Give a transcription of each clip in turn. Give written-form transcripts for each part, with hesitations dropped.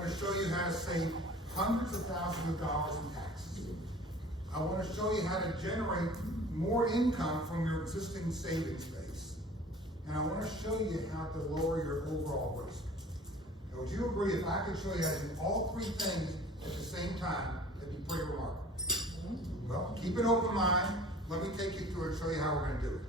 want to show you how to save hundreds of thousands of dollars in taxes. I want to show you how to generate more income from your existing savings base. And I want to show you how to lower your overall risk. Now, would you agree if I could show you how to do all three things at the same time, that'd be pretty remarkable? Well, keep an open mind. Let me take you through it and show you how we're going to do it.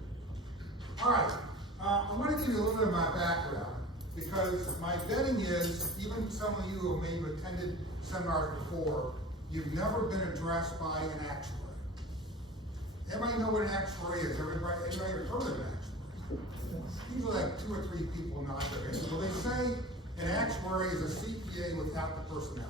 All right, I want to give you a little bit of my background because my betting is, even some of you who may have attended seminars before, you've never been addressed by an actuary. Everybody know what an actuary is? Anybody ever heard of an actuary? Usually like 2 or 3 people nod their heads. Well, they say an actuary is a CPA without the personality.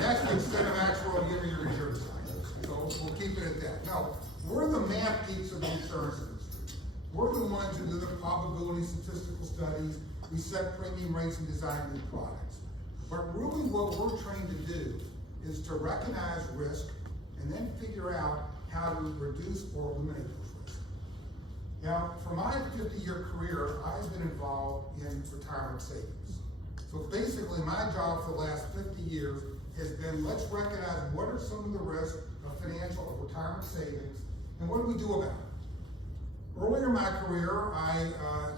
That's the extent of actuarial giving your insurance science. So we'll keep it at that. No, we're the math geeks of the insurance industry. We're the ones who do the probability statistical studies. We set premium rates and design new products. But really what we're trained to do is to recognize risk and then figure out how to reduce or eliminate those risks. Now, for my 50-year career, I've been involved in retirement savings. So basically, my job for the last 50 years has been, let's recognize what are some of the risks of financial or retirement savings, and what do we do about it? Earlier in my career, I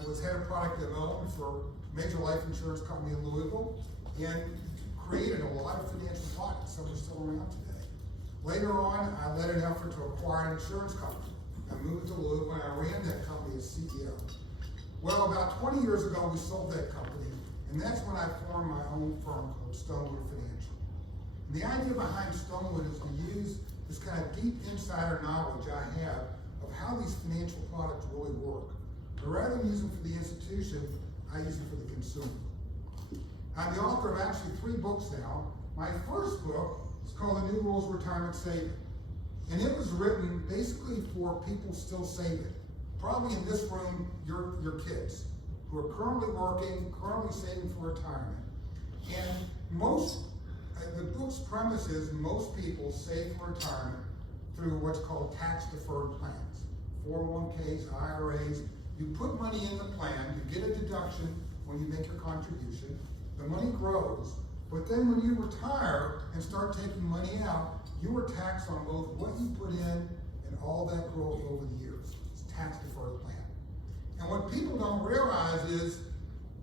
was head of product development for a major life insurance company in Louisville, and created a lot of financial products. Some are still around today. Later on, I led an effort to acquire an insurance company. I moved to Louisville, and I ran that company as CEO. Well, about 20 years ago, we sold that company, and that's when I formed my own firm called Stonewood Financial. And the idea behind Stonewood is to use this kind of deep insider knowledge I have of how these financial products really work. But rather than use them for the institution, I use them for the consumer. I'm the author of actually 3 books now. My first book is called The New Rules of Retirement Saving. And it was written basically for people still saving. Probably in this room, your kids who are currently working, currently saving for retirement. And the book's premise is most people save for retirement through what's called tax-deferred plans. 401ks, IRAs. You put money in the plan, you get a deduction when you make your contribution. The money grows, but then when you retire and start taking money out, you are taxed on both what you put in and all that growth over the years. It's a tax-deferred plan. And what people don't realize is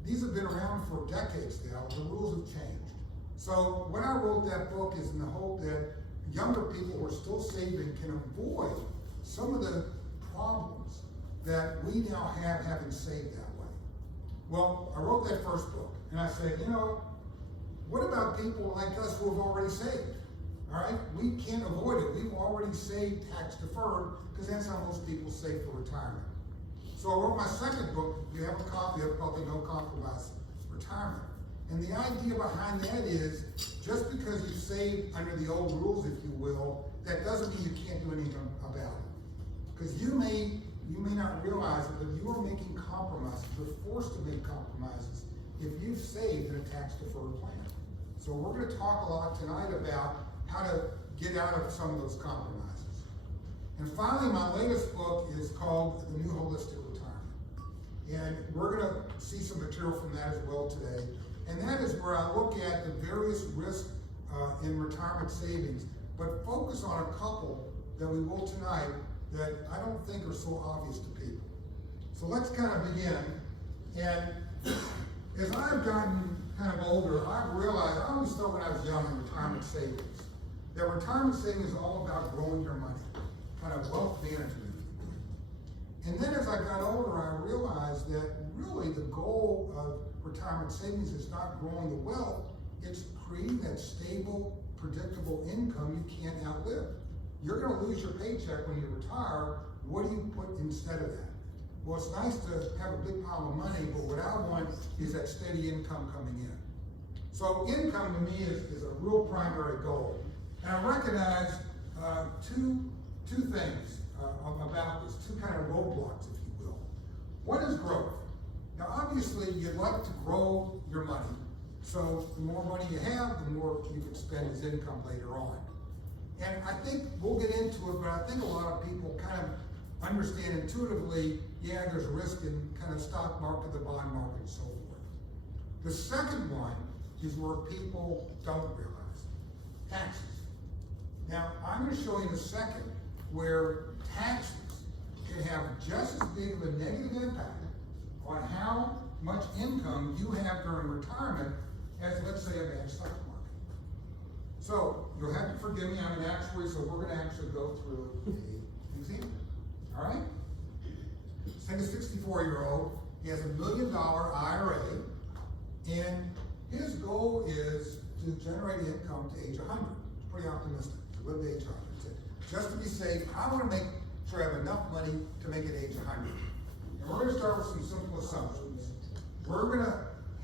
these have been around for decades now. The rules have changed. So when I wrote that book is in the hope that younger people who are still saving can avoid some of the problems that we now have having saved that way. Well, I wrote that first book, and I said, what about people like us who have already saved? All right, we can't avoid it. We've already saved tax deferred because that's how most people save for retirement. So I wrote my second book. You have a copy of called The No Compromise Retirement. And the idea behind that is just because you saved under the old rules, if you will, that doesn't mean you can't do anything about it. Because you may not realize it, but you are making compromises. You're forced to make compromises if you've saved in a tax-deferred plan. So we're going to talk a lot tonight about how to get out of some of those compromises. And finally, my latest book is called The New Holistic Retirement. And we're going to see some material from that as well today. And that is where I look at the various risks in retirement savings, but focus on a couple that we will tonight that I don't think are so obvious to people. So let's kind of begin. And as I've gotten kind of older, I've realized, I always thought when I was young in retirement savings, that retirement savings is all about growing your money, kind of wealth management. And then as I got older, I realized that really the goal of retirement savings is not growing the wealth, it's creating that stable, predictable income you can't outlive. You're going to lose your paycheck when you retire. What do you put instead of that? Well, it's nice to have a big pile of money, but what I want is that steady income coming in. So income to me is a real primary goal. And I recognize two things about this, 2 kind of roadblocks, if you will. One is growth. Now, obviously, you'd like to grow your money. So the more money you have, the more you can spend as income later on. And I think we'll get into it, but I think a lot of people kind of understand intuitively, yeah, there's risk in kind of stock market, the bond market, and so forth. The second one is where people don't realize. Taxes. Now, I'm going to show you in a second where taxes can have just as big of a negative impact on how much income you have during retirement as, let's say, a bad stock market. So, you'll have to forgive me, I'm an actuary, so we're going to actually go through an example. All right? Let's take a 64-year-old. He has $1 million IRA, and his goal is to generate income to age 100. Pretty optimistic. To live to age 100. Just to be safe, I want to make sure I have enough money to make it age 100. And we're going to start with some simple assumptions. We're going to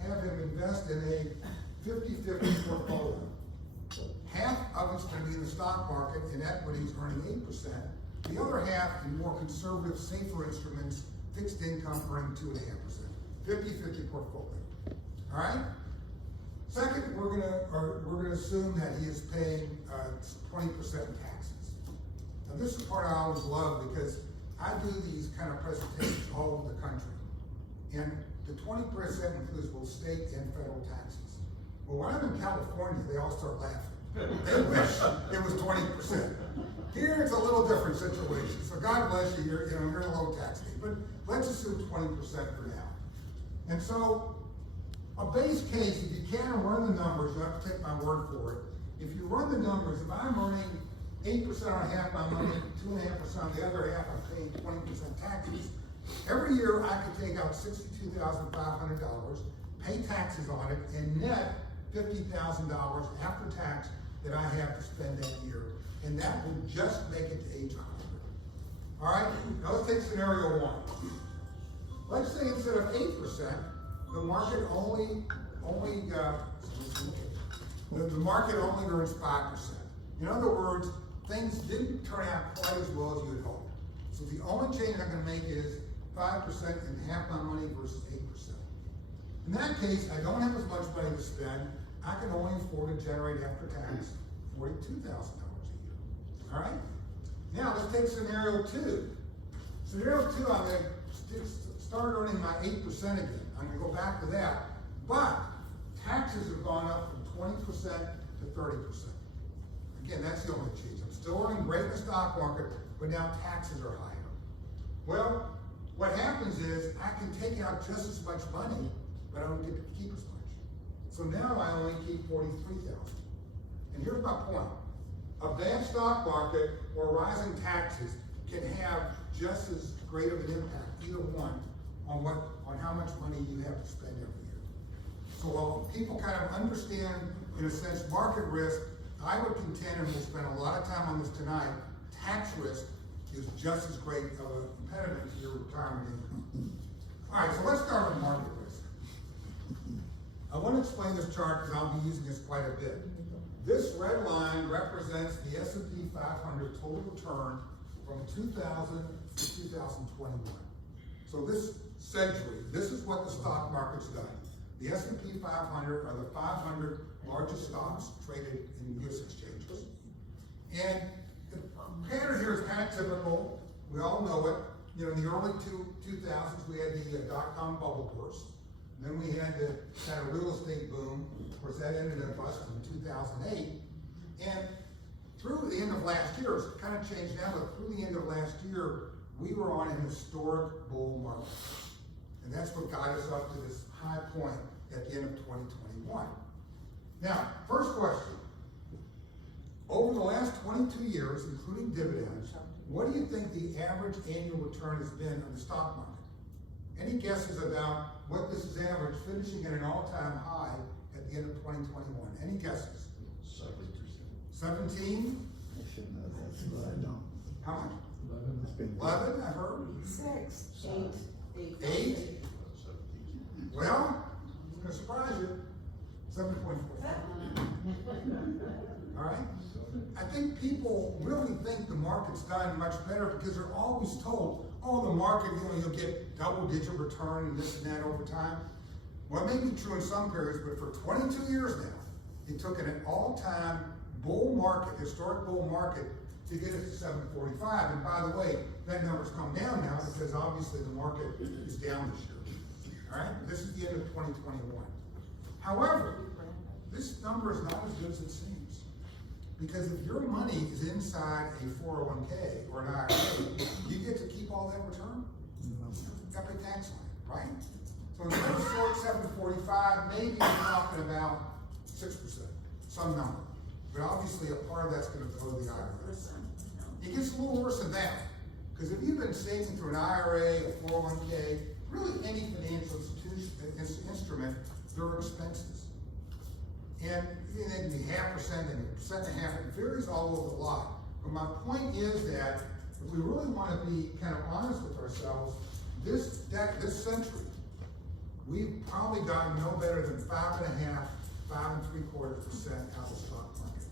have him invest in a 50-50 portfolio. Half of it's going to be in the stock market and equities earning 8%. The other half in more conservative, safer instruments, fixed income earning 2.5%. 50-50 portfolio. All right? Second, we're gonna assume that he is paying 20% in taxes. Now this is the part I always love because I do these kind of presentations all over the country. And the 20% includes both state and federal taxes. Well, when I'm in California, they all start laughing. They wish it was 20%. Here it's a little different situation. So God bless you, you're in a low tax state. But let's assume 20% for now. And so, a base case, if you can run the numbers, you have to take my word for it. If you run the numbers, if I'm earning 8% on half my money, 2.5% on the other half, I'm paying 20% taxes. Every year I could take out $62,500, pay taxes on it, and net $50,000 after tax that I have to spend that year. And that would just make it to age 100. All right, now let's take scenario one. Let's say instead of 8%, the market only earns 5%. In other words, things didn't turn out quite as well as you had hoped. So the only change I'm going to make is 5% and half my money versus 8%. In that case, I don't have as much money to spend. I can only afford to generate after tax $42,000 a year. All right? Now let's take scenario two. Scenario two, I'm going to start earning my 8% again. I'm going to go back to that, but taxes have gone up from 20% to 30%. Again, that's the only change. I'm still earning great in the stock market, but now taxes are higher. Well, what happens is I can take out just as much money, but I don't get to keep as much. So now I only keep $43,000. And here's my point. A bad stock market or rising taxes can have just as great of an impact, either one, on how much money you have to spend every year. So while people kind of understand, in a sense, market risk, I would contend, and we'll spend a lot of time on this tonight, tax risk is just as great of a impediment to your retirement income. All right, so let's start with market risk. I want to explain this chart because I'll be using this quite a bit. This red line represents the S&P 500 total return from 2000 to 2021. So this century, this is what the stock market's done. The S&P 500 are the 500 largest stocks traded in U.S. exchanges. And the pattern here is kind of typical. We all know it. You know, in the early 2000s, we had the dot-com bubble burst. Then we had the kind of real estate boom. Of course, that ended in a bust in 2008. And through the end of last year, it's kind of changed now, but through the end of last year, we were on an historic bull market. And that's what got us up to this high point at the end of 2021. Now, first question. Over the last 22 years, including dividends, what do you think the average annual return has been of the stock market? Any guesses about what this is average, finishing at an all-time high at the end of 2021? Any guesses? 17? How much? 11, I heard. 6. 8? Well, it's going to surprise you. 7.4. All right? I think people really think the market's done much better because they're always told, oh, the market, you'll get double-digit return and this and that over time. Well, it may be true in some periods, but for 22 years now, it took an all-time bull market, historic bull market, to get us to 745. And by the way, that number's come down now because obviously the market is down this year. All right? This is the end of 2021. However, this number is not as good as it seems. Because if your money is inside a 401k or an IRA, you get to keep all that return. You got to pay tax on it, right? So instead of short 745, maybe you're talking about 6%, some number. But obviously a part of that's going to go to the IRA. It gets a little worse than that. Because if you've been saving through an IRA, a 401k, really any financial instrument, there are expenses. And it can be 0.5% and 1.5%, it varies all over the lot. But my point is that if we really want to be kind of honest with ourselves, this century, we've probably gotten no better than 5.5%, 5.75% out of the stock market.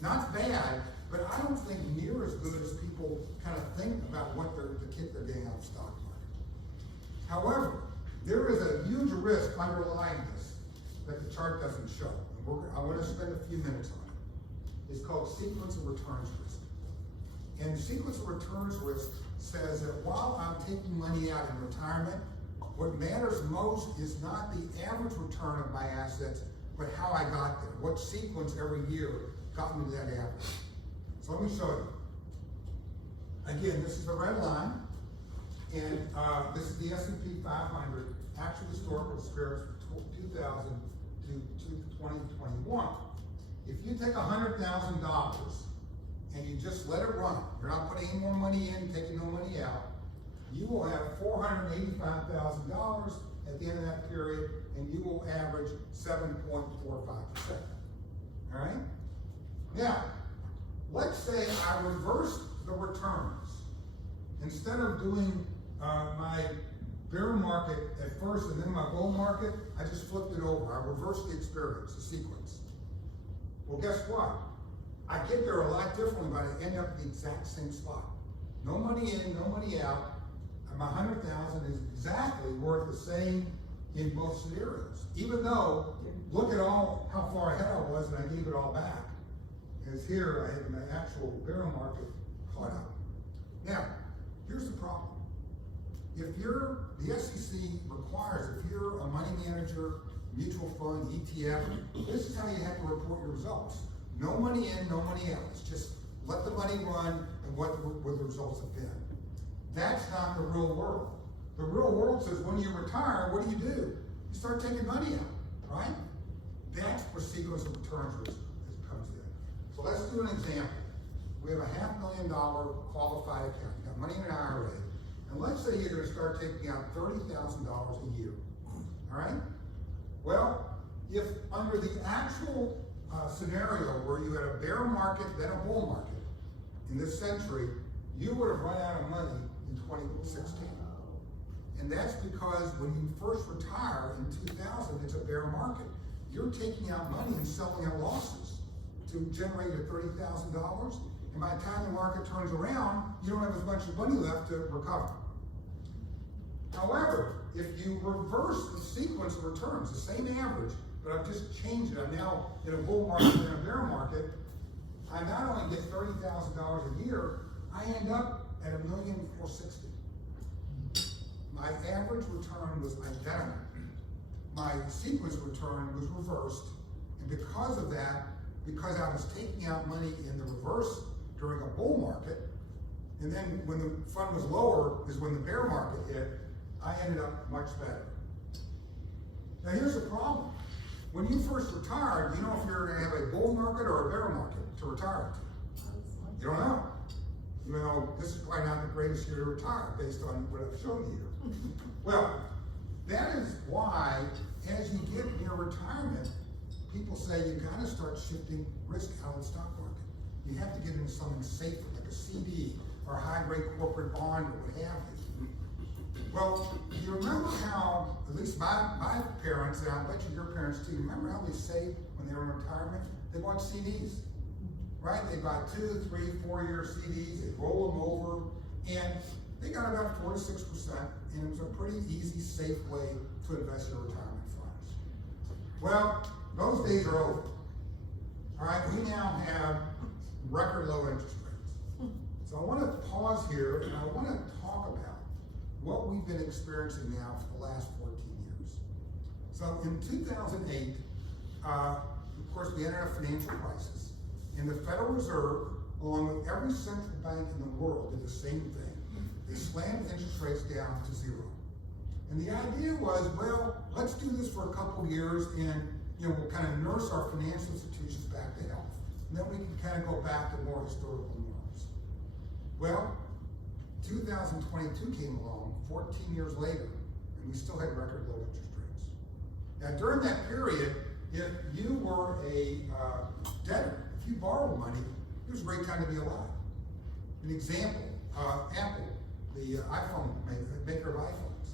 Not bad, but I don't think near as good as people kind of think about what the kick they're getting out of the stock market. However, there is a huge risk underlying this that the chart doesn't show. I want to spend a few minutes on it. It's called sequence of returns risk. And sequence of returns risk says that while I'm taking money out in retirement, what matters most is not the average return of my assets, but how I got there. What sequence every year got me to that average. So let me show you. Again, this is the red line, and this is the S&P 500 actual historical experience from 2000 to 2021. If you take $100,000 and you just let it run, you're not putting any more money in, taking no money out, you will have $485,000 at the end of that period, and you will average 7.45%. All right? Now, let's say I reversed the returns. Instead of doing my bear market at first and then my bull market, I just flipped it over. I reversed the experience, the sequence. Well, guess what? I get there a lot differently, but I end up at the exact same spot. No money in, no money out. And my $100,000 is exactly worth the same in both scenarios. Even though, look at how far ahead I was and I gave it all back. As here, I had my actual bear market caught up. Now, here's the problem. The SEC requires, if you're a money manager, mutual fund, ETF, this is how you have to report your results. No money in, no money out. It's just let the money run and what the results have been. That's not the real world. The real world says when you retire, what do? You start taking money out, right? That's where sequence of returns risk comes in. So let's do an example. We have a $500,000 qualified account. You got money in an IRA. And let's say you're going to start taking out $30,000 a year. All right? Well, if under the actual scenario where you had a bear market, then a bull market, in this century, you would have run out of money in 2016. And that's because when you first retire in 2000, it's a bear market. You're taking out money and selling at losses to generate your $30,000. And by the time the market turns around, you don't have as much money left to recover. However, if you reverse the sequence of returns, the same average, but I've just changed it, I'm now in a bull market and a bear market, I not only get $30,000 a year, I end up at $1,460,000. My average return was identical. My sequence return was reversed, and because of that, because I was taking out money in the reverse during a bull market, and then when the fund was lower is when the bear market hit, I ended up much better. Now here's the problem. When you first retired, you know if you're gonna have a bull market or a bear market to retire to. You don't know. Even though this is probably not the greatest year to retire based on what I've shown you here. Well, that is why as you get near retirement, people say you gotta start shifting risk out of the stock market. You have to get into something safer, like a CD or a high-grade corporate bond or what have you. Well, you remember how, at least my parents, and I bet you your parents too, remember how they saved when they were in retirement? They bought CDs, right? They bought 2, 3, 4-year CDs, they roll them over, and they got about 4 to 6%, and it was a pretty easy, safe way to invest your retirement funds. Well, those days are over. All right, we now have record low interest rates. So I want to pause here and I want to talk about what we've been experiencing now for the last 14 years. So in 2008, of course, we entered a financial crisis, and the Federal Reserve, along with every central bank in the world, did the same thing. They slammed interest rates down to zero. And the idea was, well, let's do this for a couple years, and we'll kind of nurse our financial institutions back to health. And then we can kind of go back to more historical norms. Well, 2022 came along 14 years later, and we still had record low interest rates. Now, during that period, if you were a debtor, if you borrowed money, it was a great time to be alive. An example, Apple, the iPhone maker of iPhones,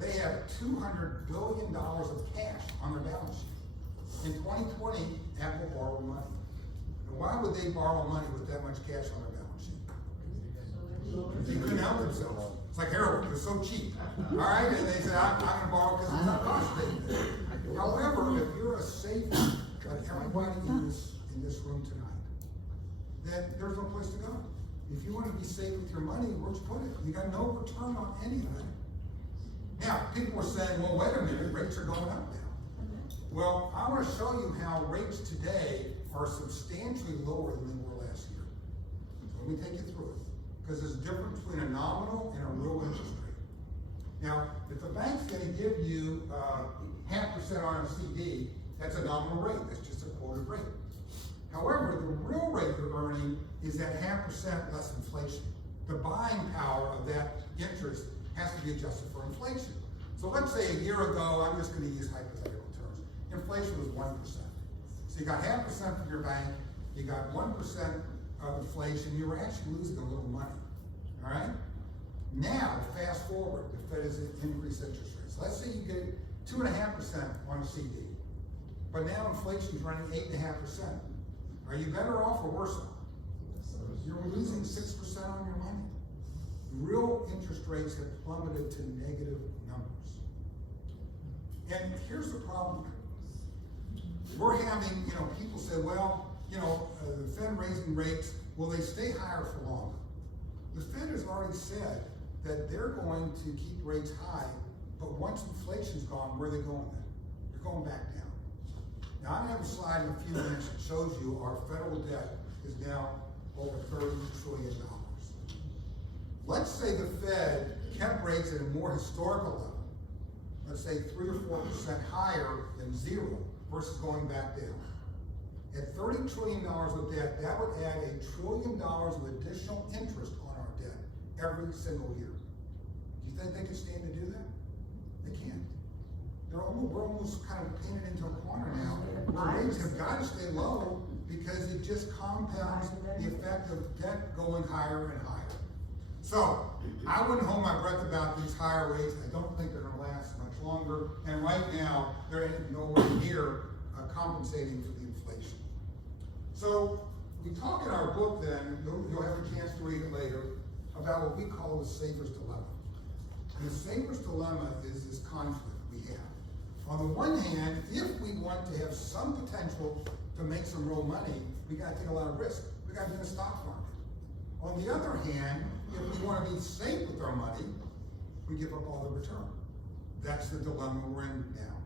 they have $200 billion of cash on their balance sheet. In 2020, Apple borrowed money. And why would they borrow money with that much cash on their balance sheet? They couldn't help themselves. It's like heroin, it's so cheap. All right, and they said, I'm going to borrow because it's not costing. However, if you're a safe, like everybody in this room tonight, then there's no place to go. If you want to be safe with your money, where'd you put it? You got no return on anything. Now, people are saying, well, wait a minute, rates are going up now. Well, I want to show you how rates today are substantially lower than they were last year. So let me take you through it, because there's a difference between a nominal and a real interest rate. Now, if the bank's going to give you 0.5% on a CD, that's a nominal rate. That's just a quoted rate. However, the real rate you're earning is that 0.5% less inflation. The buying power of that interest has to be adjusted for inflation. So let's say a year ago, I'm just going to use hypothetical terms, inflation was 1%. So you got 0.5% from your bank, you got 1% of inflation, you were actually losing a little money, all right? Now, fast forward, the Fed has increased interest rates. Let's say you get 2.5% on a CD, but now inflation is running 8.5%. Are you better off or worse off? You're losing 6% on your money. Real interest rates have plummeted to negative numbers. And here's the problem. We're having, people say, well, the Fed raising rates, will they stay higher for longer? The Fed has already said that they're going to keep rates high, but once inflation's gone, where are they going then? They're going back down. Now, I'm going to have a slide in a few minutes that shows you our federal debt is now over $30 trillion. Let's say the Fed kept rates at a more historical level, let's say 3 or 4% higher than zero versus going back down. At $30 trillion of debt, that would add $1 trillion of additional interest on our debt every single year. Do you think they can stand to do that? They can't. We're almost kind of painted into a corner now. The rates have got to stay low because it just compounds the effect of debt going higher and higher. So, I wouldn't hold my breath about these higher rates. I don't think they're going to last much longer. And right now, they're nowhere near compensating for the inflation. So, we talk in our book then, you'll have a chance to read it later, about what we call the saver's dilemma. And the saver's dilemma is this conflict we have. On the one hand, if we want to have some potential to make some real money, we got to take a lot of risk. We got to be in the stock market. On the other hand, if we want to be safe with our money, we give up all the return. That's the dilemma we're in now.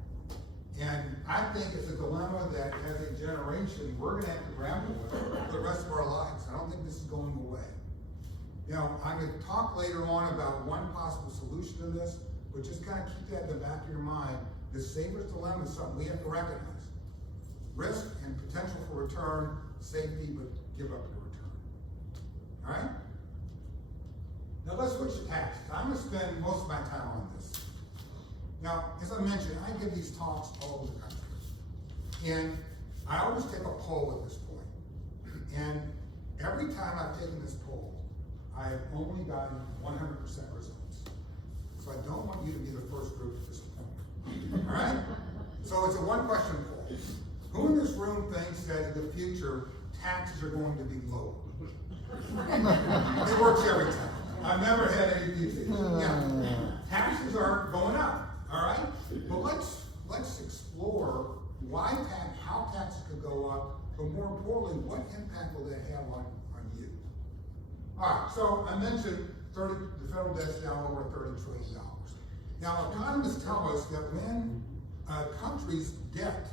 And I think it's a dilemma that as a generation, we're going to have to grapple with for the rest of our lives. I don't think this is going away. I'm going to talk later on about one possible solution to this, but just kind of keep that in the back of your mind. The saver's dilemma is something we have to recognize. Risk and potential for return, safety, but give up your return. All right? Now let's switch to taxes. I'm going to spend most of my time on this. Now, as I mentioned, I give these talks all over the country. And I always take a poll at this point. And every time I've taken this poll, I have only gotten 100% results. So I don't want you to be the first group to disappoint. All right? So it's a one-question poll. Who in this room thinks that in the future, taxes are going to be lower? It works every time. I've never had any people. Yeah. Taxes are going up. All right? But let's explore how taxes could go up, but more importantly, what impact will that have on you? All right, so I mentioned the federal debt's now over $30 trillion. Now, economists tell us that when a country's debt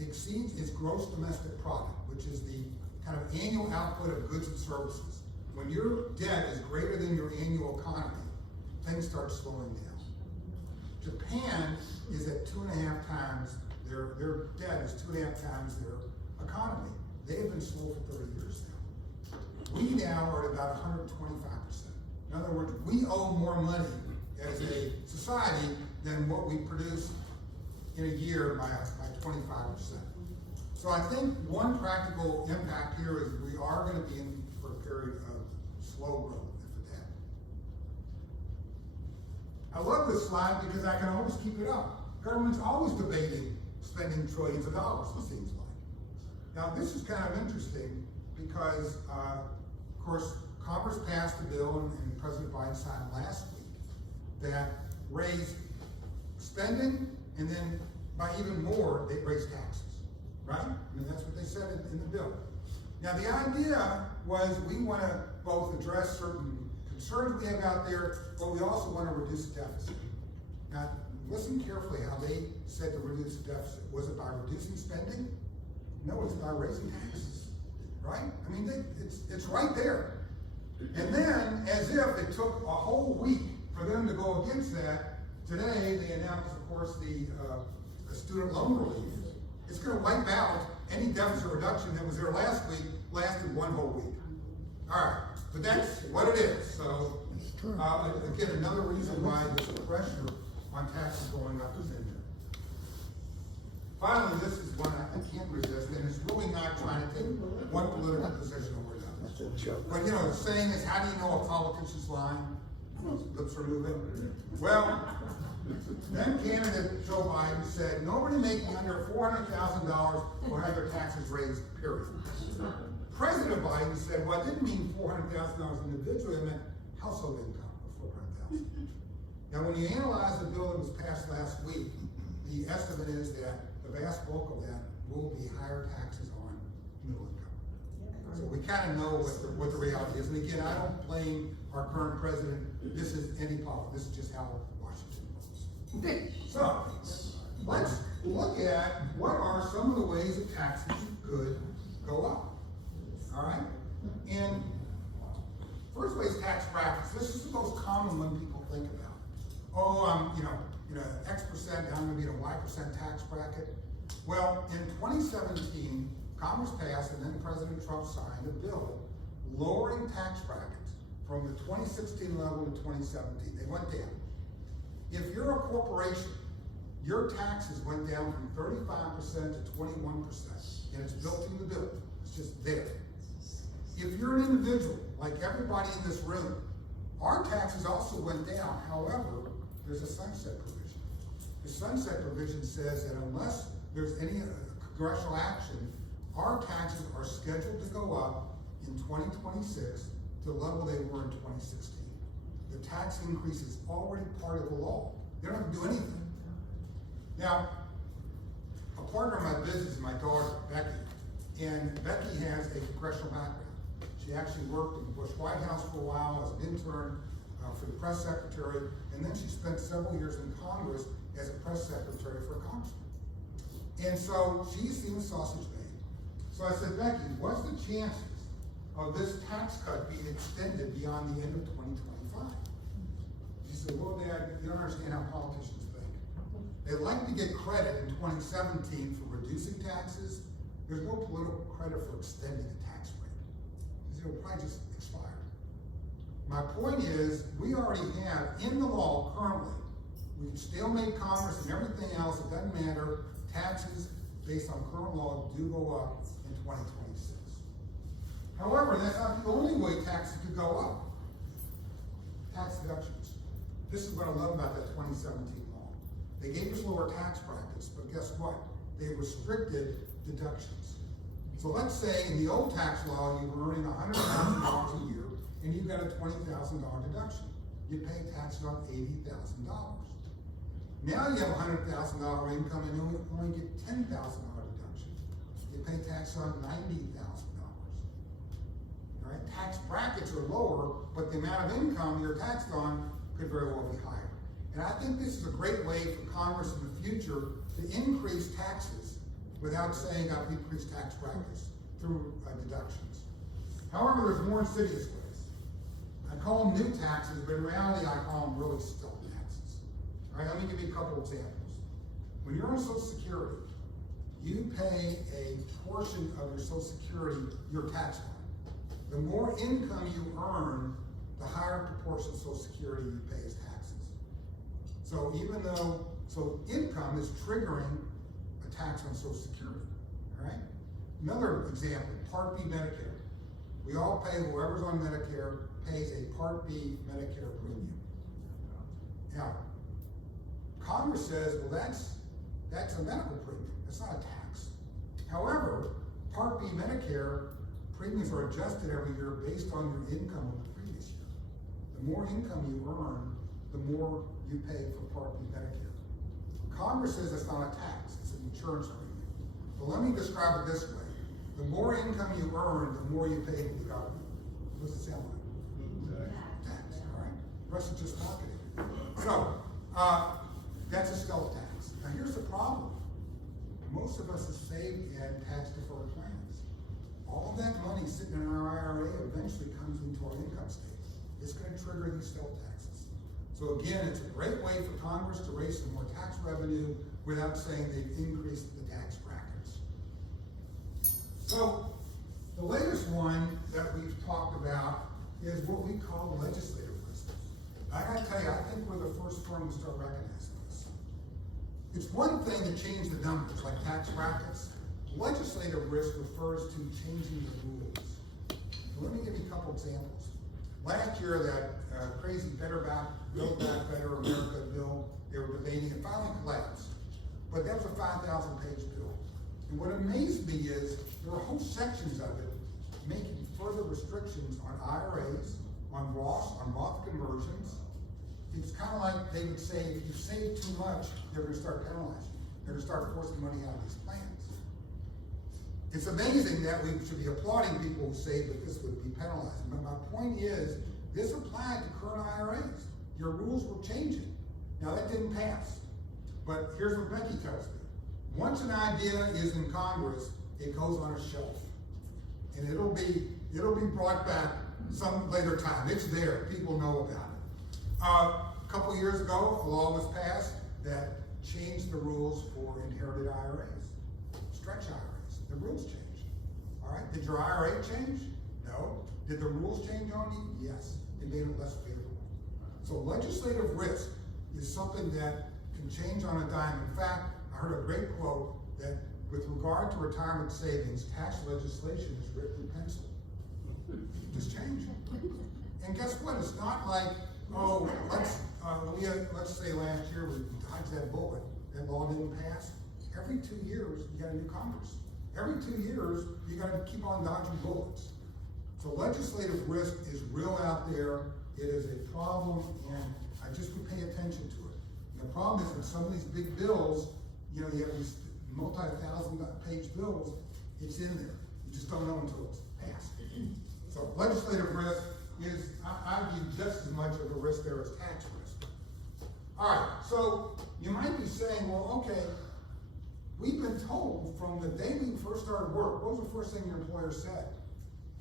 exceeds its gross domestic product, which is the kind of annual output of goods and services. When your debt is greater than your annual economy, things start slowing down. Japan is at 2.5 times, their debt is 2.5 times their economy. They have been slow for 30 years now. We now are at about 125%. In other words, we owe more money as a society than what we produce in a year by 25%. So I think one practical impact here is we are going to be in for a period of slow growth, if that. I love this slide because I can always keep it up. Government's always debating spending trillions of dollars, it seems like. Now this is kind of interesting because, of course, Congress passed a bill and President Biden signed last week that raised spending, and then by even more, they raised taxes, right? I mean, that's what they said in the bill. Now, the idea was we want to both address certain concerns we have out there, but we also want to reduce the deficit. Now, listen carefully how they said to reduce the deficit. Was it by reducing spending? No, it's by raising taxes, right? I mean, it's right there. And then, as if it took a whole week for them to go against that, today they announced, of course, the student loan relief. It's going to wipe out any deficit reduction that was there last week, lasted one whole week. All right, but that's what it is. So, again, another reason why this pressure on taxes going up is in there. Finally, this is one I can't resist, and it's really not trying to take one political position over another. But you know, the saying is, how do you know a politician's lying? Lips are moving. Well, then candidate Joe Biden said, nobody making under $400,000 will have their taxes raised, period. President Biden said, well, I didn't mean $400,000 individually, I meant household income of $400,000. Now, when you analyze the bill that was passed last week, the estimate is that the vast bulk of that will be higher taxes on middle income. So we kind of know what the reality is. And again, I don't blame our current president. This is any politics. This is just how Washington votes. Okay, so let's look at what are some of the ways that taxes could go up. All right? And first way is tax brackets. This is the most common one people think about. Oh, I'm, X%, I'm going to be in a Y% tax bracket. Well, in 2017, Congress passed and then President Trump signed a bill lowering tax brackets from the 2016 level to 2017. They went down. If you're a corporation, your taxes went down from 35% to 21%, and it's built in the bill. It's just there. If you're an individual, like everybody in this room, our taxes also went down. However, there's a sunset provision. The sunset provision says that unless there's any congressional action, our taxes are scheduled to go up in 2026 to the level they were in 2016. The tax increase is already part of the law. They don't have to do anything. Now, a partner of my business is my daughter, Becky, and Becky has a congressional background. She actually worked in the Bush White House for a while as an intern for the press secretary, and then she spent several years in Congress as a press secretary for a congressman. And so she's seen the sausage made. So I said, Becky, what's the chances of this tax cut being extended beyond the end of 2025? She said, well, Dad, you don't understand how politicians think. They like to get credit in 2017 for reducing taxes. There's no political credit for extending the tax rate. It'll probably just expire. My point is, we already have in the law currently, we can stalemate Congress and everything else, it doesn't matter, taxes based on current law do go up in 2026. However, that's not the only way taxes could go up. Tax deductions. This is what I love about that 2017 law. They gave us lower tax brackets, but guess what? They restricted deductions. So let's say in the old tax law, you were earning $100,000 a year, and you got a $20,000 deduction. You pay taxes on $80,000. Now you have a $100,000 income and you only get $10,000 deduction. You pay tax on $90,000. Right? Tax brackets are lower, but the amount of income you're taxed on could very well be higher. And I think this is a great way for Congress in the future to increase taxes without saying I've increased tax brackets through deductions. However, there's more insidious ways. I call them new taxes, but in reality I call them really stealth taxes. All right, let me give you a couple examples. When you're on Social Security, you pay a portion of your Social Security, your tax line. The more income you earn, the higher proportion of Social Security you pay as taxes. So income is triggering a tax on Social Security, all right? Another example, Part B Medicare. We all pay, whoever's on Medicare pays a Part B Medicare premium. Now, Congress says, well, that's a medical premium, that's not a tax. However, Part B Medicare premiums are adjusted every year based on your income of the previous year. The more income you earn, the more you pay for Part B Medicare. Congress says it's not a tax, it's an insurance premium. But let me describe it this way. The more income you earn, the more you pay to the government. What does it sound like? Tax, all right? The rest is just marketing. So, that's a stealth tax. Now here's the problem. Most of us have saved in tax deferred plans. All of that money sitting in our IRA eventually comes into our income statement. It's going to trigger these stealth taxes. So again, it's a great way for Congress to raise some more tax revenue without saying they've increased the tax brackets. So the latest one that we've talked about is what we call legislative risk. I gotta tell you, I think we're the first firm to start recognizing this. It's one thing to change the numbers, like tax brackets. Legislative risk refers to changing the rules. So let me give you a couple examples. Last year, that crazy Build Back Better America bill, they were debating, it finally collapsed. But that was a 5,000-page bill. And what amazed me is there were whole sections of it making further restrictions on IRAs, on Roth conversions. It's kind of like they would say, if you save too much, they're going to start penalizing you. They're going to start forcing money out of these plans. It's amazing that we should be applauding people who say that this would be penalizing. But my point is, this applied to current IRAs. Your rules were changing. Now that didn't pass. But here's what Becky tells me. Once an idea is in Congress, it goes on a shelf. And it'll be brought back some later time. It's there, people know about it. A couple years ago, a law was passed that changed the rules for inherited IRAs, stretch IRAs. The rules changed. All right, did your IRA change? No. Did the rules change on you? Yes. It made it less favorable. So legislative risk is something that can change on a dime. In fact, I heard a great quote that with regard to retirement savings, tax legislation is written in pencil. Just change. And guess what? It's not like, oh, let's say last year we dodged that bullet, that law didn't pass. Every 2 years, you got a new Congress. Every 2 years, you got to keep on dodging bullets. So legislative risk is real out there. It is a problem, and I just would pay attention to it. And the problem is that some of these big bills, you have these multi-1,000-page bills, it's in there. You just don't know until it's passed. So legislative risk is, I view just as much of a risk there as tax risk. All right, so you might be saying, well, okay, we've been told from the day we first started work, what was the first thing your employer said?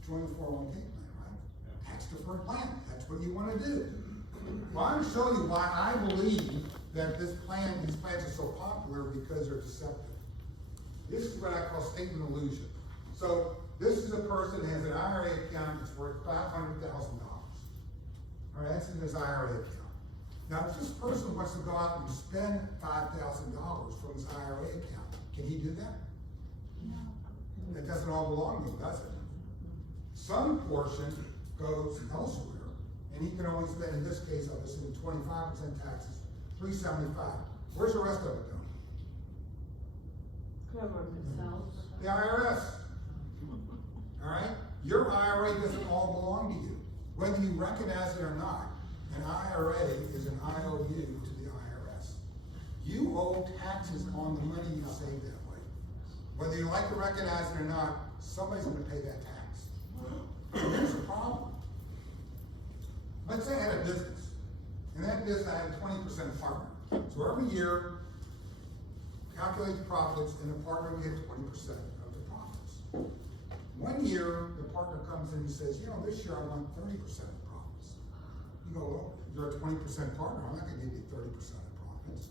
Join the 401k plan, right? Yeah. Tax deferred plan, that's what you want to do. Well, I'm going to show you why I believe that these plans are so popular, because they're deceptive. This is what I call statement illusion. So this is a person who has an IRA account that's worth $500,000. All right, that's in his IRA account. Now, if this person wants to go out and spend $5,000 from his IRA account, can he do that? No. That doesn't all belong to him, does it? Some portion goes elsewhere, and he can only spend, in this case, I was assuming 25% taxes, $375. Where's the rest of it go? Cover himself. The IRS. All right? Your IRA doesn't all belong to you. Whether you recognize it or not, an IRA is an IOU to the IRS. You owe taxes on the money you save that way. Whether you like to recognize it or not, somebody's going to pay that tax. And here's the problem. Let's say I had a business. In that business, I had a 20% partner. So every year, calculate the profits, and the partner will get 20% of the profits. 1 year, the partner comes in and says, you know, this year I want 30% of the profits. You go, well, you're a 20% partner, I'm not gonna give you 30% of the profits.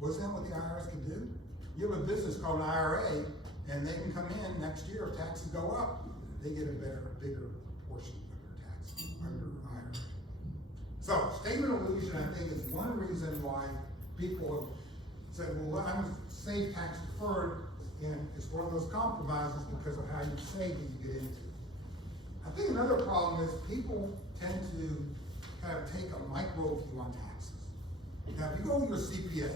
Wasn't that what the IRS can do? You have a business called an IRA, and they can come in next year, if taxes go up, they get a bigger portion of your tax under IRA. So, statement of illusion, I think, is one reason why people have said, well, I'm gonna save tax deferred, and it's one of those compromises because of how you save that you get into. I think another problem is people tend to kind of take a micro view on taxes. Now, if you go to your CPA,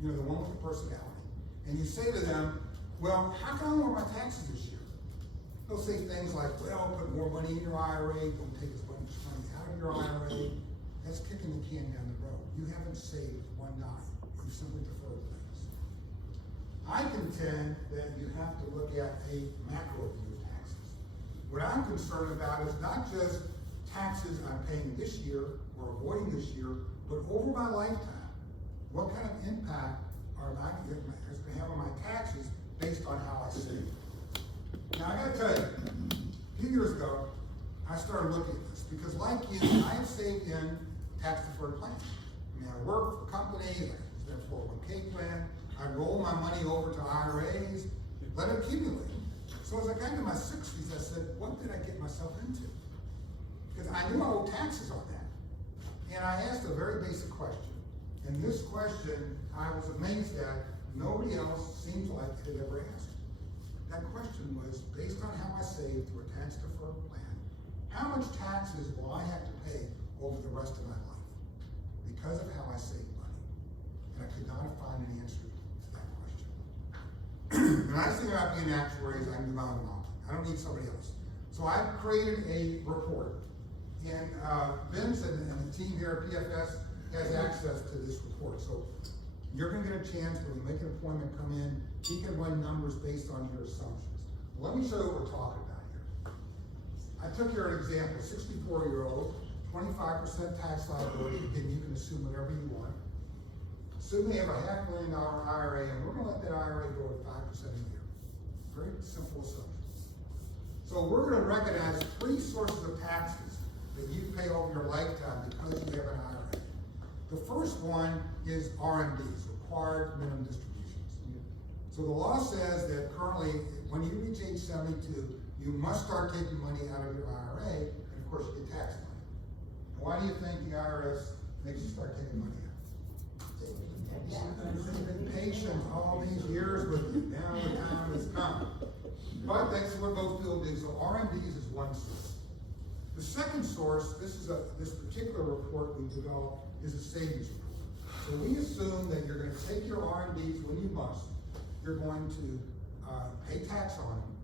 you know, the one with the personality, and you say to them, well, how can I lower my taxes this year? They'll say things like, well, put more money in your IRA, don't take as much money out of your IRA. That's kicking the can down the road. You haven't saved $1. You've simply deferred things. I contend that you have to look at a macro view of taxes. What I'm concerned about is not just taxes I'm paying this year or avoiding this year, but over my lifetime. What kind of impact are I going to have on my taxes based on how I save? Now, I gotta tell you, a few years ago, I started looking at this because, like you, I have saved in tax-deferred plans. I mean, I work for companies, I use their 401k plan, I roll my money over to IRAs, let it accumulate. So as I got into my 60s, I said, what did I get myself into? Because I knew I owed taxes on that. And I asked a very basic question. And this question, I was amazed at, nobody else seems like had ever asked. That question was, based on how I saved through a tax-deferred plan, how much taxes will I have to pay over the rest of my life because of how I saved money? And I could not find an answer to that question. The nice thing about being an actuary is I can do my own modeling. I don't need somebody else. So I created a report, and Vince and the team here at PFS has access to this report. So you're going to get a chance when you make an appointment, come in, he can run numbers based on your assumptions. Let me show you what we're talking about here. I took here an example, 64-year-old, 25% tax liability. Again, you can assume whatever you want. Assume they have a $500,000 IRA, and we're going to let that IRA grow at 5% a year. Very simple assumption. So we're going to recognize 3 sources of taxes that you pay over your lifetime because you have an IRA. The first one is RMDs, required minimum distributions. So the law says that currently, when you reach age 72, you must start taking money out of your IRA, and of course you get tax money. Why do you think the IRS makes you start taking money out? They've been patient all these years with you. Now the time has come. But that's what most people do. So RMDs is one source. The second source, this particular report we developed, is a savings report. So we assume that you're going to take your RMDs when you must. You're going to pay tax on them.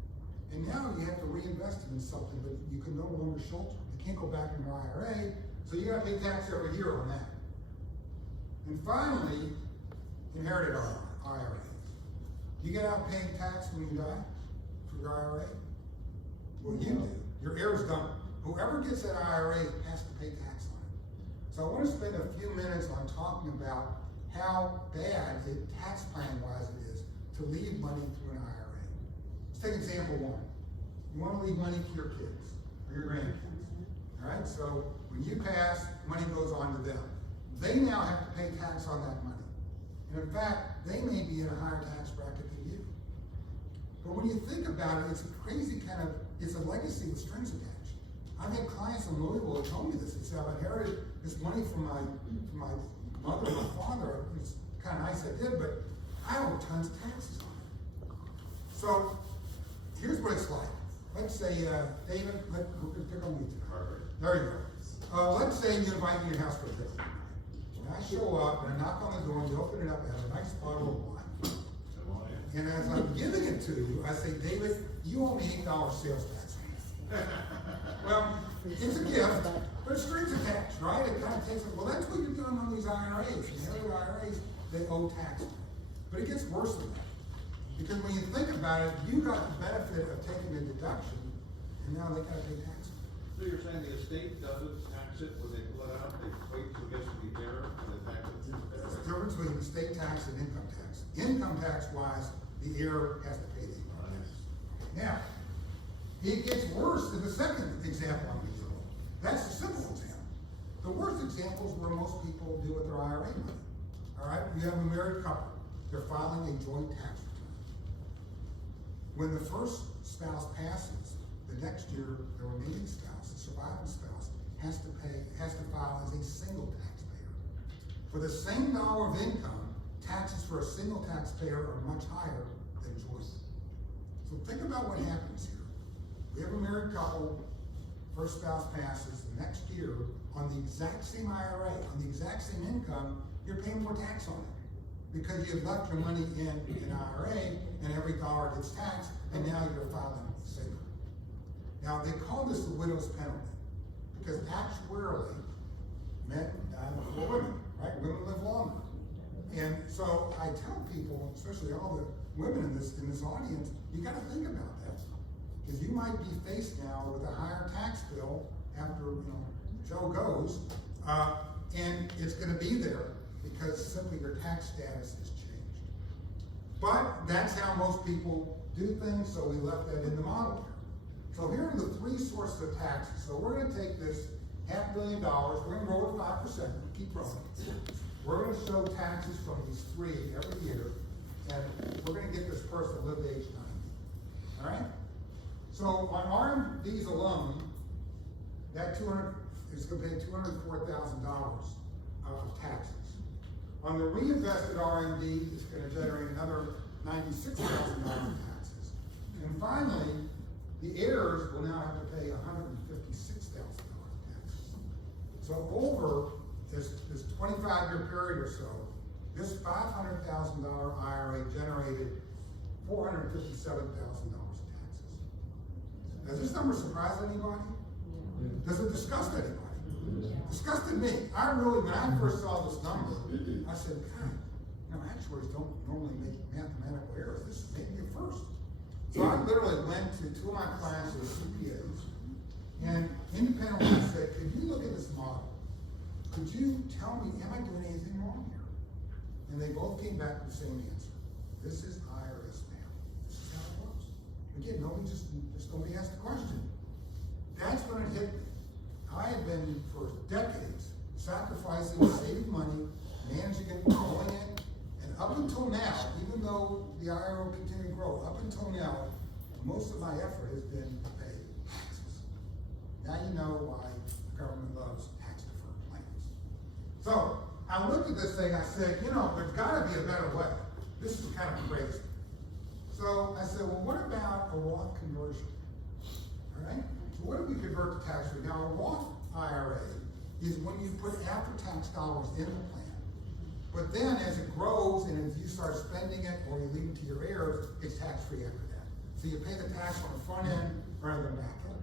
And now you have to reinvest them in something that you can no longer shelter. You can't go back in your IRA, so you got to pay tax every year on that. And finally, inherited IRA. You get out paying tax when you die for your IRA? Well, you do. Your heirs don't. Whoever gets that IRA has to pay tax on it. So I want to spend a few minutes on talking about how bad, tax plan-wise, it is to leave money through an IRA. Let's take example 1. You want to leave money to your kids or your grandkids. All right, so when you pass, money goes on to them. They now have to pay tax on that money. And in fact, they may be in a higher tax bracket than you. But when you think about it, it's a crazy it's a legacy with strings attached. I've had clients in Louisville who told me this. They said, I've inherited this money from my mother and my father. It's kind of nice I did, but I owe tons of taxes on it. So here's what it's like. Let's say, David, we're going to pick on you today. There you go. Let's say you invite me to your house for dinner. And I show up and I knock on the door and you open it up and have a nice bottle of wine. And as I'm giving it to you, I say, David, you owe me $8 sales tax. Well, it's a gift, but strings attached, right? It kind of takes it. Well, that's what you're doing on these IRAs. Inherited IRAs, they owe tax. But it gets worse than that. Because when you think about it, you got the benefit of taking a deduction, and now they got to pay tax. So you're saying the estate doesn't tax it when they pull it out, they wait till it gets to the heir and then tax it? There's a difference between estate tax and income tax. Income tax wise, the heir has to pay the income tax. Now, it gets worse in the second example I'm gonna give you. That's the simple example. The worst example is where most people do with their IRA money. All right, you have a married couple. They're filing a joint tax return. When the first spouse passes, the next year, the remaining spouse, the surviving spouse, has to file as a single taxpayer. For the same dollar of income, taxes for a single taxpayer are much higher than joint. So think about what happens here. We have a married couple, first spouse passes, the next year, on the exact same IRA, on the exact same income, you're paying more tax on it. Because you've left your money in an IRA, and every dollar gets taxed, and now you're filing single. Now, they call this the widow's penalty, because actuarially, men die before women, right? Women live longer. And so I tell people, especially all the women in this audience, you gotta think about that. Because you might be faced now with a higher tax bill after, Joe goes, and it's gonna be there because simply your tax status has changed. But that's how most people do things, so we left that in the model here. So here are the three sources of taxes. So we're gonna take this $500 million, we're gonna grow it 5%, keep growing. We're gonna show taxes from these three every year, and we're gonna get this person to live to age 90, all right? So on RMDs alone, that is gonna pay $204,000 of taxes. On the reinvested RMD, it's gonna generate another $96,000 in taxes. And finally, the heirs will now have to pay $156,000 in taxes. So over this 25-year period or so, this $500,000 IRA generated $457,000 in taxes. Does this number surprise anybody? Does it disgust anybody? Disgusted me. When I first saw this number, I said, God, actuaries don't normally make mathematical errors. This may be a first. So I literally went to two of my classes, CPAs, and independently said, could you look at this model? Could you tell me, am I doing anything wrong here? And they both came back with the same answer. This is IRS math. This is how it works. Again, nobody just nobody asked the question. That's when it hit me. I had been for decades sacrificing, saving money, managing it, growing it, and up until now, even though the IRA will continue to grow, up until now, most of my effort has been to pay taxes. Now you know why the government loves tax deferred plans. So I looked at this thing, I said, there's gotta be a better way. This is kind of crazy. So I said, well, what about a Roth conversion? All right? So what if we convert to tax free? Now, a Roth IRA is when you put after-tax dollars in the plan, but then as it grows and as you start spending it or you leave it to your heirs, it's tax-free after that. So you pay the tax on the front end rather than back end.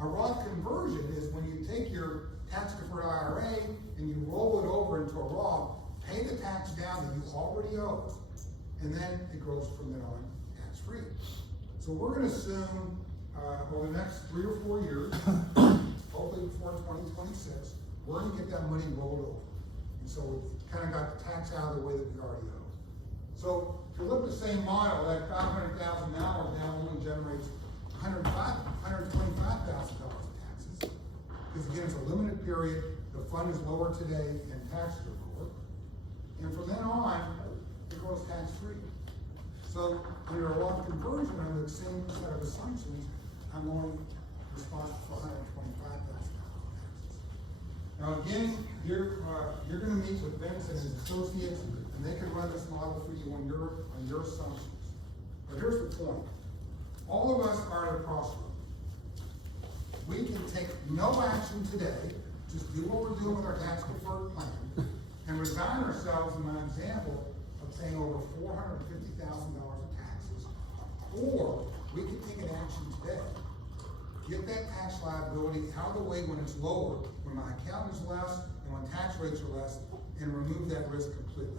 A Roth conversion is when you take your tax-deferred IRA and you roll it over into a Roth, pay the tax down that you already owe, and then it grows from there on tax-free. So we're going to assume over the next 3 or 4 years, hopefully before 2026, we're going to get that money rolled over. And so we kind of got the tax out of the way that we already owe. So if you look at the same model, that $500,000 now only generates $125,000 in taxes. Because again, it's a limited period, the fund is lower today and taxes are lower. And from then on, it goes tax-free. So under a Roth conversion, under the same set of assumptions, I'm only responsible for $125,000 taxes. Now again, you're going to meet with Vince and his associates, and they can run this model for you on your assumptions. But here's the point: all of us are at a crossroad. We can take no action today, just do what we're doing with our tax deferred plan, and resign ourselves, in my example, of paying over $450,000 in taxes, or we can take an action today. Get that tax liability out of the way when it's lower, when my account is less, and when tax rates are less, and remove that risk completely.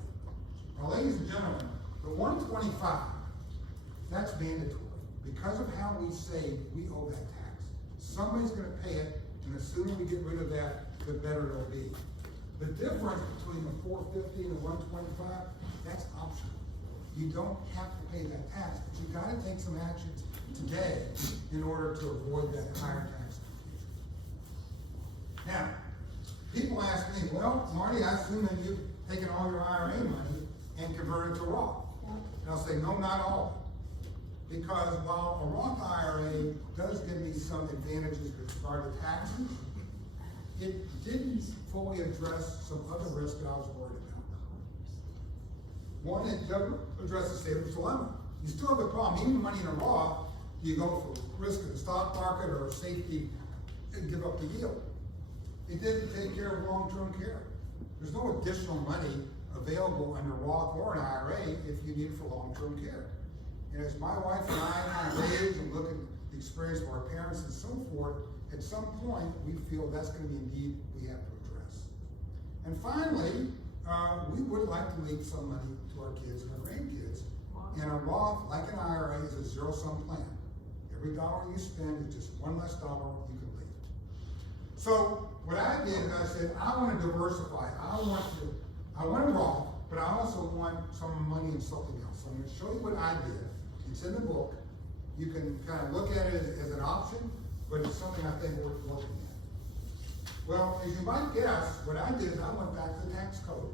Now, ladies and gentlemen, the 125, that's mandatory. Because of how we save, we owe that tax. Somebody's gonna pay it, and the sooner we get rid of that, the better it'll be. The difference between the 450 and the 125, that's optional. You don't have to pay that tax, but you gotta take some actions today in order to avoid that higher tax in the future. Now, people ask me, well, Marty, I assume that you've taken all your IRA money and converted to Roth. And I'll say, no, not all. Because while a Roth IRA does give me some advantages with regard to taxes, it didn't fully address some other risks that I was worried about. One, it doesn't address the savings dilemma. You still have the problem, even money in a Roth, do you go for risk in the stock market or safety and give up the yield? It didn't take care of long-term care. There's no additional money available under Roth or an IRA if you need it for long-term care. And as my wife and I kind of age and look at the experience of our parents and so forth, at some point we feel that's going to be a need we have to address. And finally, we would like to leave some money to our kids and our grandkids. And a Roth, like an IRA, is a zero-sum plan. Every dollar you spend is just one less dollar you can leave. So what I did is I said, I want to diversify. I want a Roth, but I also want some money in something else. So I'm going to show you what I did. It's in the book. You can kind of look at it as an option, but it's something I think worth looking at. Well, as you might guess, what I did is I went back to the tax code.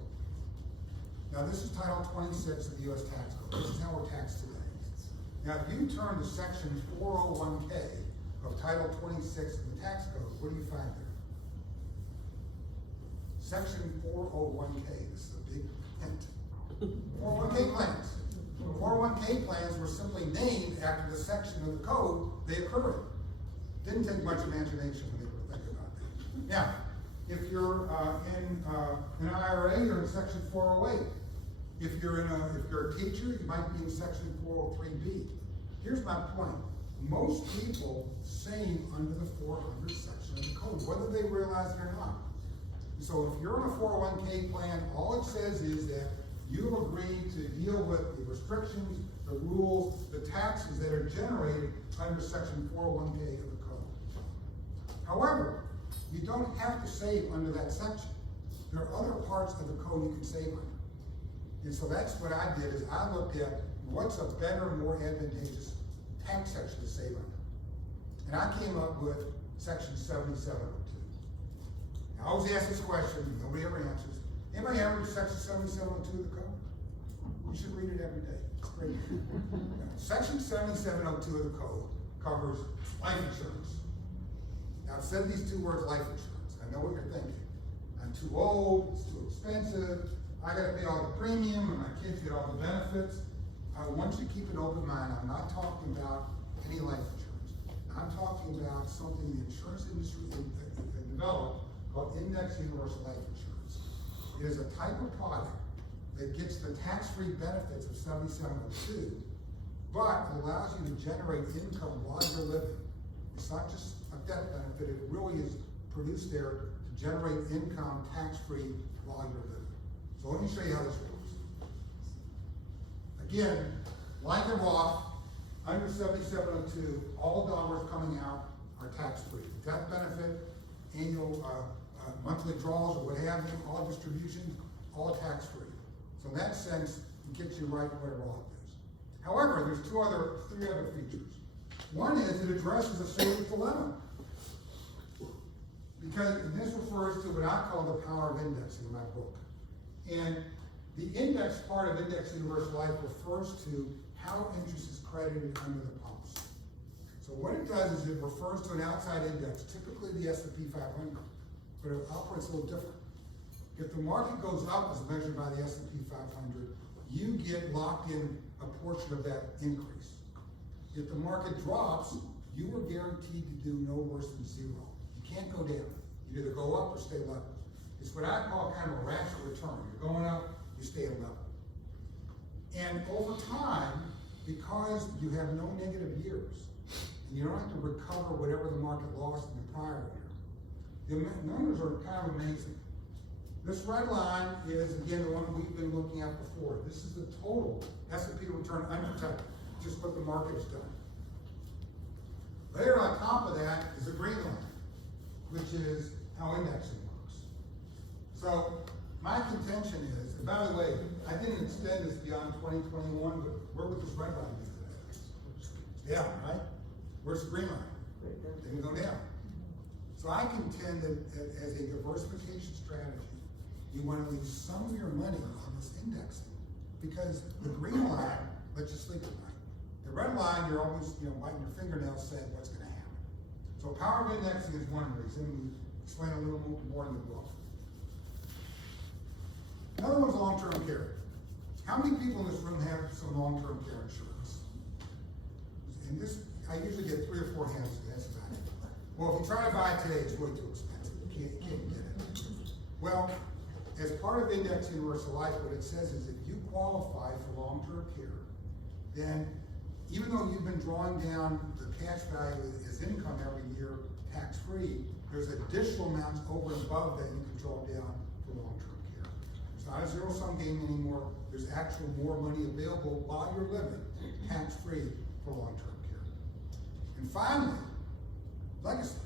Now this is Title 26 of the U.S. Tax Code. This is how we're taxed today. Now if you turn to Section 401K of Title 26 of the tax code, what do you find there? Section 401K, this is a big hint. 401K plans. 401K plans were simply named after the section of the code they occurred in. Didn't take much imagination when they were thinking about that. Now, if you're in an IRA, you're in Section 408. If you're a teacher, you might be in Section 403B. Here's my point. Most people save under the 400 section of the code, whether they realize it or not. So if you're in a 401K plan, all it says is that you've agreed to deal with the restrictions, the rules, the taxes that are generated under Section 401K of the code. However, you don't have to save under that section. There are other parts of the code you can save under. And so that's what I did, is I looked at what's a better, more advantageous tax section to save under. And I came up with Section 7702. Now, I always ask this question, nobody ever answers. Anybody ever read Section 7702 of the code? You should read it every day. It's great. Section 7702 of the code covers life insurance. Now, I've said these two words, life insurance. I know what you're thinking. I'm too old, it's too expensive, I gotta pay all the premium, and my kids get all the benefits. I want you to keep an open mind. I'm not talking about any life insurance. I'm talking about something the insurance industry developed called Index Universal Life Insurance. It is a type of product that gets the tax-free benefits of 7702, but it allows you to generate income while you're living. It's not just a death benefit, it really is produced there to generate income tax-free while you're living. So let me show you how this works. Again, like a Roth, under 7702, all dollars coming out are tax-free. Death benefit, annual monthly draws, or what have you, all distributions, all tax-free. So in that sense, it gets you right where Roth is. However, there's three other features. One is it addresses a savings dilemma. Because this refers to what I call the power of indexing in my book. And the index part of Index Universal Life refers to how interest is credited under the policy. So what it does is it refers to an outside index, typically the S&P 500, but it operates a little different. If the market goes up as measured by the S&P 500, you get locked in a portion of that increase. If the market drops, you are guaranteed to do no worse than zero. You can't go down. You either go up or stay level. It's what I call kind of a ratchet return. You're going up, you stay at level. And over time, because you have no negative years, and you don't have to recover whatever the market lost in the prior year, the numbers are kind of amazing. This red line is, again, the one we've been looking at before. This is the total S&P return unprotected, just what the market has done. Later on top of that is the green line, which is how indexing works. So my contention is, and by the way, I didn't extend this beyond 2021, but where would this red line be today? Down, right? Where's the green line? Didn't go down. So I contend that as a diversification strategy, you want to leave some of your money on this indexing, because the green line lets you sleep at night. The red line, you're always, biting your fingernails saying what's going to happen. So power of indexing is one reason. We explain a little more in the book. Another one's long-term care. How many people in this room have some long-term care insurance? And this, I usually get 3 or 4 hands, that's about it. Well, if you try to buy it today, it's way too expensive. You can't get it. Well, as part of Index Universal Life, what it says is if you qualify for long-term care, then even though you've been drawing down the cash value as income every year, tax-free, there's additional amounts over and above that you can draw down for long-term care. It's not a zero-sum game anymore. There's actual more money available while you're living, tax-free for long-term care. And finally, legacy.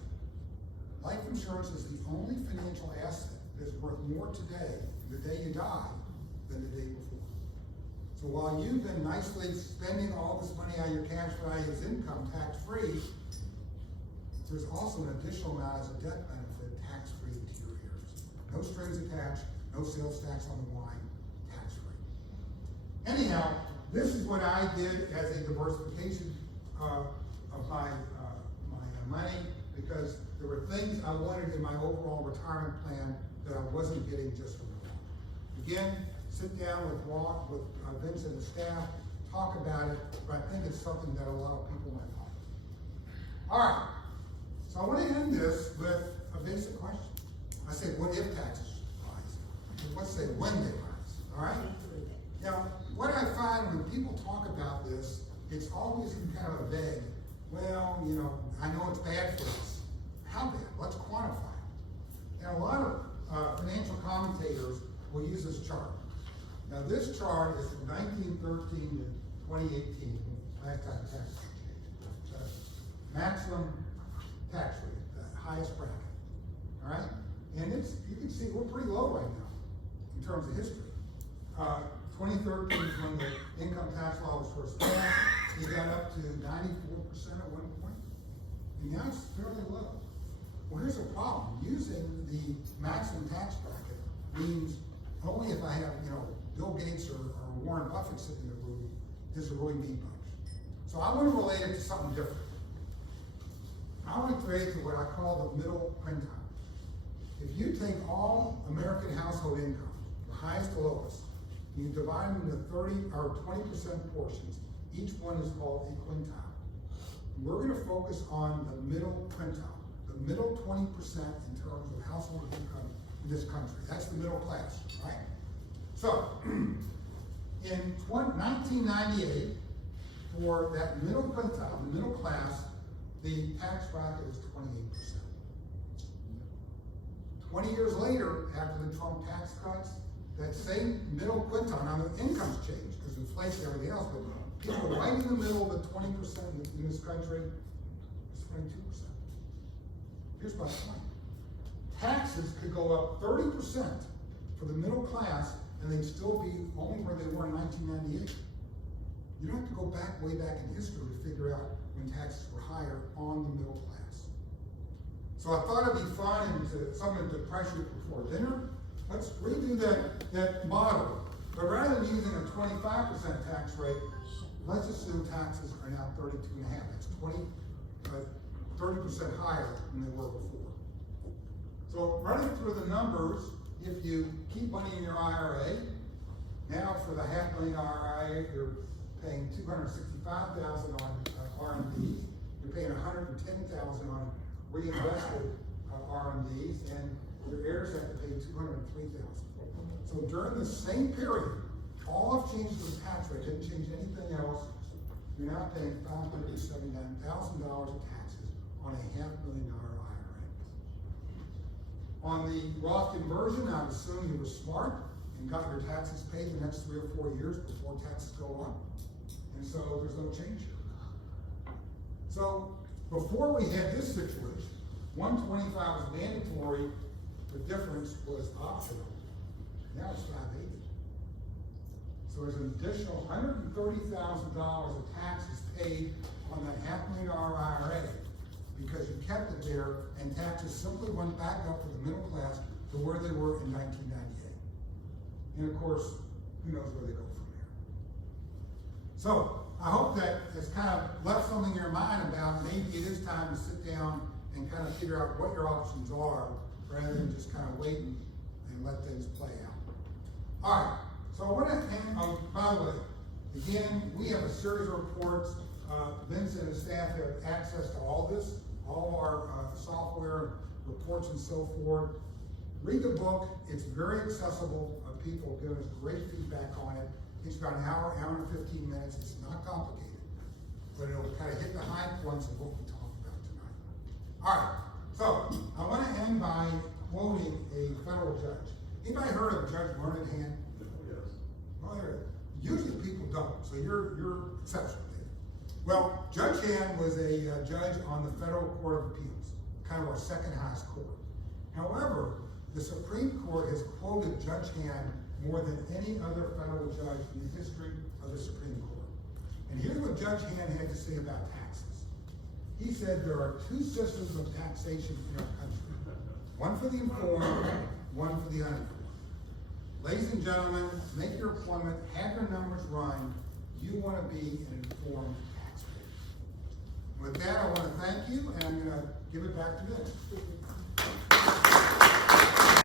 Life insurance is the only financial asset that is worth more today, the day you die, than the day before. So while you've been nicely spending all this money out of your cash value as income tax-free, there's also an additional amount as a death benefit tax-free to your heirs. No strings attached, no sales tax on the wine, tax-free. Anyhow, this is what I did as a diversification of my money, because there were things I wanted in my overall retirement plan that I wasn't getting just from the law. Again, sit down with Vince and the staff, talk about it, but I think it's something that a lot of people might like. All right, so I want to end this with a basic question. I say, what if taxes rise? Let's say when they rise, all right? Now, what I find when people talk about this, it's always in kind of a vague, well, I know it's bad for us. How bad? Let's quantify it. And a lot of financial commentators will use this chart. Now this chart is from 1913 to 2018, last time taxes changed. Maximum tax rate, the highest bracket, all right? And you can see we're pretty low right now in terms of history. 2013 is when the income tax law was first passed. It got up to 94% at one point, and now it's fairly low. Well, here's the problem. Using the maximum tax bracket means only if I have, Bill Gates or Warren Buffett sitting in the room, does it really mean much. So I want to relate it to something different. I want to create what I call the middle quintile. If you take all American household income, the highest to lowest, and you divide them into 30 or 20% portions, each one is called a quintile. We're going to focus on the middle quintile, the middle 20% in terms of household income in this country. That's the middle class, right? So, in 1998, for that middle quintile, the middle class, the tax bracket is 28%. 20 years later, after the Trump tax cuts, that same middle quintile, now the incomes change because of inflation and everything else, but people right in the middle of the 20% in this country is 22%. Here's my point. Taxes could go up 30% for the middle class, and they'd still be only where they were in 1998. You don't have to go way back in history to figure out when taxes were higher on the middle class. So I thought it'd be fun and something to pressure before dinner. Let's redo that model. But rather than using a 25% tax rate, let's assume taxes are now 32.5. That's 30% higher than they were before. So running through the numbers, if you keep money in your IRA, now for the $500,000 IRA, you're paying $265,000 on RMDs. You're paying $110,000 on reinvested RMDs, and your heirs have to pay $203,000. So during the same period, all of changes in the tax rate, didn't change anything else. You're now paying $579,000 of taxes on a $500,000 IRA. On the Roth conversion, I would assume you were smart and got your taxes paid the next 3 or 4 years before taxes go up. And so there's no change here. So before we had this situation, $125 was mandatory, the difference was optional. Now it's $580. So there's an additional $130,000 of taxes paid on that $500,000 IRA because you kept it there and taxes simply went back up for the middle class to where they were in 1998. And of course, who knows where they go from there. So I hope that has kind of left something in your mind about maybe it is time to sit down and kind of figure out what your options are rather than just kind of waiting and let things play out. All right, so I want to end, by the way, again, we have a series of reports. Vince and his staff have access to all this, all of our software, reports and so forth. Read the book, it's very accessible. People give us great feedback on it. It's about an hour and 15 minutes. It's not complicated, but it'll kind of hit the high points of what we talked about tonight. All right, so I want to end by quoting a federal judge. Anybody heard of Judge Learned Hand? Yes. Well, usually people don't, so you're exceptional there. Well, Judge Hand was a judge on the Federal Court of Appeals, kind of our second highest court. However, the Supreme Court has quoted Judge Hand more than any other federal judge in the history of the Supreme Court. And here's what Judge Hand had to say about taxes. He said there are two systems of taxation in our country. One for the informed, one for the uninformed. Ladies and gentlemen, make your appointment, have your numbers run. You want to be an informed taxpayer. With that, I want to thank you, and I'm going to give it back to Vince.